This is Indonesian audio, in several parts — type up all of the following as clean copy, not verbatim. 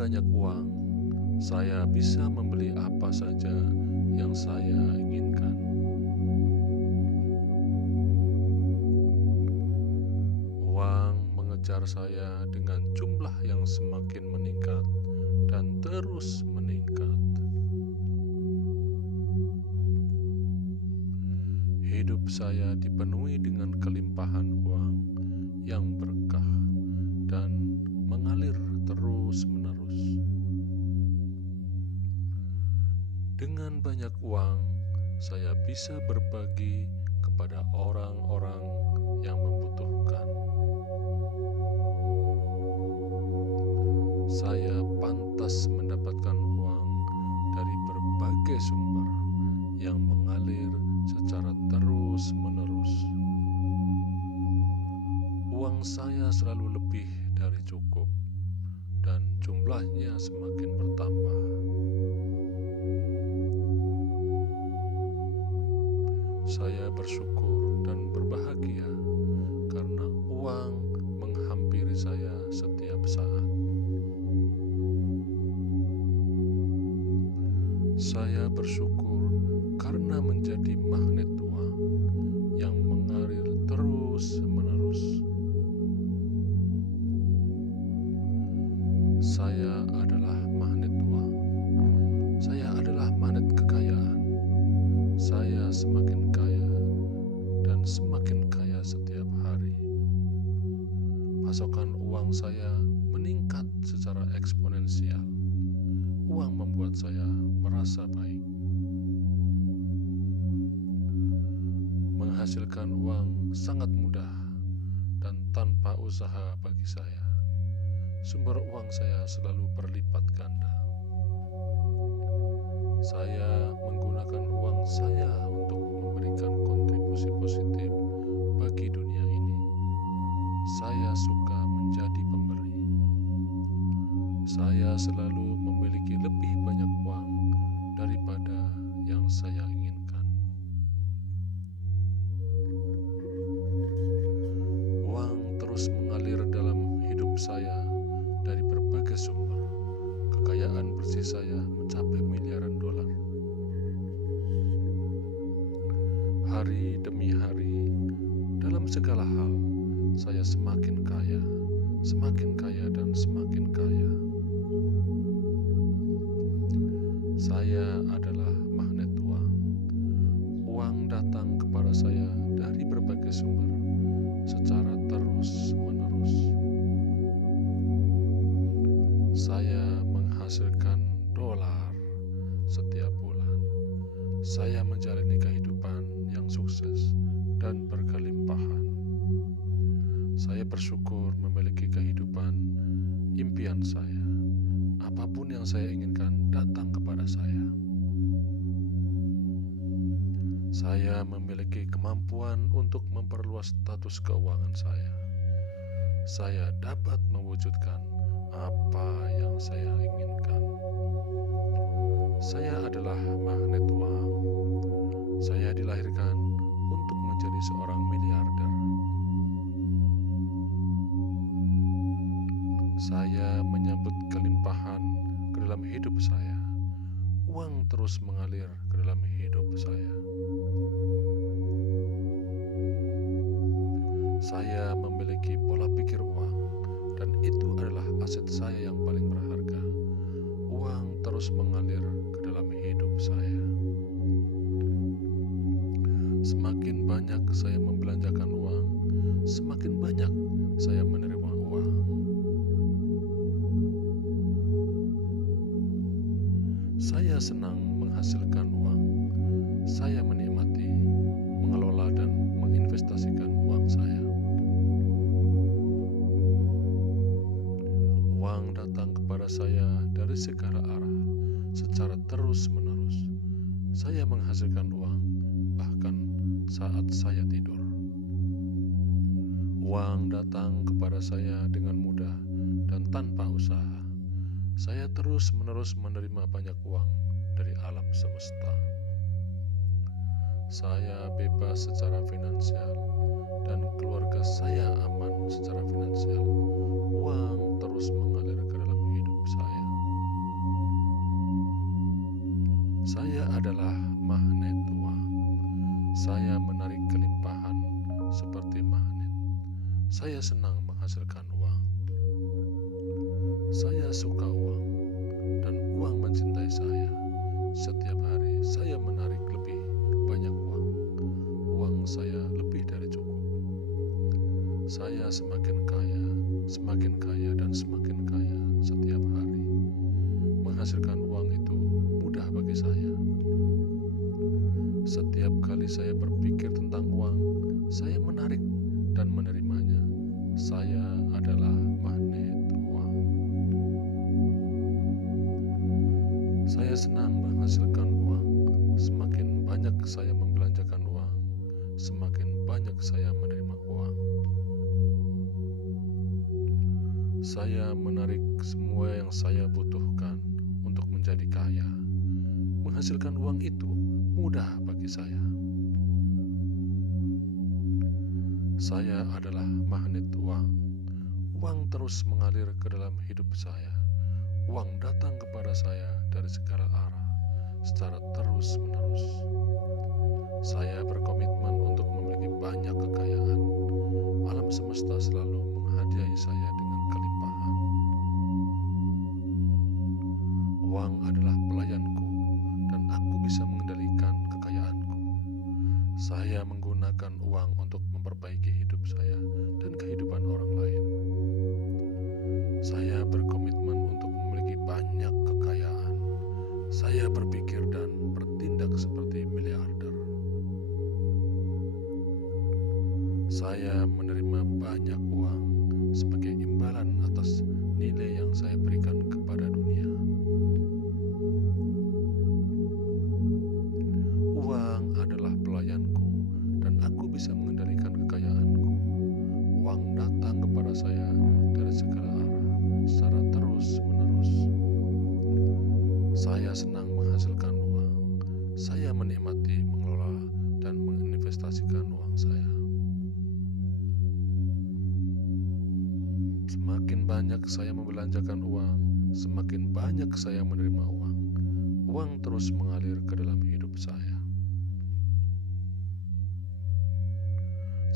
banyak uang, saya bisa membeli apa saja yang saya inginkan. Uang mengejar saya dengan jumlah yang semakin meningkat dan terus meningkat. Hidup saya dipenuhi dengan kelimpahan uang yang berkah dan mengalir terus-menerus. Dengan banyak uang, saya bisa berbagi kepada orang-orang yang membutuhkan. Saya pantas mendapatkan uang dari berbagai sumber yang mengalir secara terus-menerus. Uang saya selalu lebih dari cukup, dan jumlahnya semakin bertambah. Saya bersyukur dan berbahagia karena uang menghampiri saya setiap saat. Saya bersyukur karena menjadi magnet uang yang mengalir terus-menerus. Saya adalah magnet uang. Saya adalah magnet kekayaan. Saya semakin kaya dan semakin kaya setiap hari. Pasokan uang saya meningkat secara eksponensial. Uang membuat saya merasa baik. Menghasilkan uang sangat mudah dan tanpa usaha bagi saya. Sumber uang saya selalu berlipat ganda. Saya menggunakan uang saya untuk memberikan kontribusi positif bagi dunia ini. Saya suka menjadi pemberi. Saya selalu memiliki lebih banyak uang daripada yang saya inginkan. Uang terus mengalir dalam hidup saya dari berbagai sumber. Kekayaan bersih saya mencapai miliaran dolar. Hari demi hari, dalam segala hal, saya semakin kaya dan semakin kaya. Saya adalah magnet uang. Uang datang kepada saya dari berbagai sumber secara terus-menerus. Saya menghasilkan dolar setiap bulan. Saya menjalani kehidupan yang sukses dan berkelimpahan. Saya bersyukur memiliki kehidupan impian saya. Apapun yang saya inginkan datang kepada saya. Saya memiliki kemampuan untuk memperluas status keuangan saya. Saya dapat mewujudkan apa yang saya inginkan. Saya adalah magnet uang. Saya dilahirkan untuk menjadi seorang miliarder. Saya menyambut kelimpahan ke dalam hidup saya. Uang terus mengalir ke dalam hidup saya. Saya memiliki pola pikir uang, dan itu adalah aset saya yang paling berharga. Uang terus mengalir ke dalam hidup saya. Semakin banyak saya membelanjakan uang, semakin banyak saya menerima uang. Saya senang menghasilkan uang. Saya menikmati mengelola dan menginvestasikan uang saya. Uang datang kepada saya dari segala arah secara terus-menerus. Saya menghasilkan uang bahkan saat saya tidur. Uang datang kepada saya dengan mudah dan tanpa usaha. Saya terus-menerus menerima banyak uang dari alam semesta. Saya bebas secara finansial dan keluarga saya aman secara finansial. Uang terus mengalir ke dalam hidup saya. Saya suka uang dan uang mencintai saya. Setiap hari saya menarik lebih banyak uang. Uang saya lebih dari cukup. Saya semakin kaya dan semakin kaya setiap hari. Menghasilkan uang itu mudah bagi saya. Setiap kali saya berpikir tentang uang, saya menarik dan menerimanya. Saya adalah magnet uang. Saya senang menghasilkan uang. Semakin banyak saya membelanjakan uang, semakin banyak saya menerima uang. Saya menarik semua yang saya butuhkan untuk menjadi kaya. Menghasilkan uang itu mudah bagi saya. Saya adalah magnet uang. Uang terus mengalir ke dalam hidup saya. Uang datang kepada saya dari segala arah secara terus-menerus. Saya berkomitmen untuk memiliki banyak kekayaan. Alam semesta selalu menghadiahi saya dengan kelimpahan. Uang adalah pelayanku dan aku bisa mengendalikan kekayaanku. Saya menggunakan uang untuk memperbaiki hidup saya dan kehidupan orang lain. Saya berkomitmen untuk memiliki banyak kekayaan. Saya berpikir dan bertindak seperti miliarder. Saya menerima banyak uang sebagai imbalan atas nilai yang saya berikan kepada dunia. Uang adalah pelayanku dan aku bisa mengendalikan kekayaanku. Uang datang kepada saya dari segala arah secara terus-menerus. Saya senang menghasilkan uang. Saya menikmati mengelola dan menginvestasikan uang saya. Semakin banyak saya membelanjakan uang, semakin banyak saya menerima uang. Uang terus mengalir ke dalam hidup saya.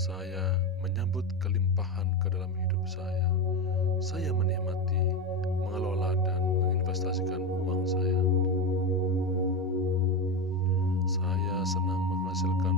Saya menyambut kelimpahan ke dalam hidup saya. Saya menikmati, mengelola, dan menginvestasikan uang saya. Saya senang menghasilkan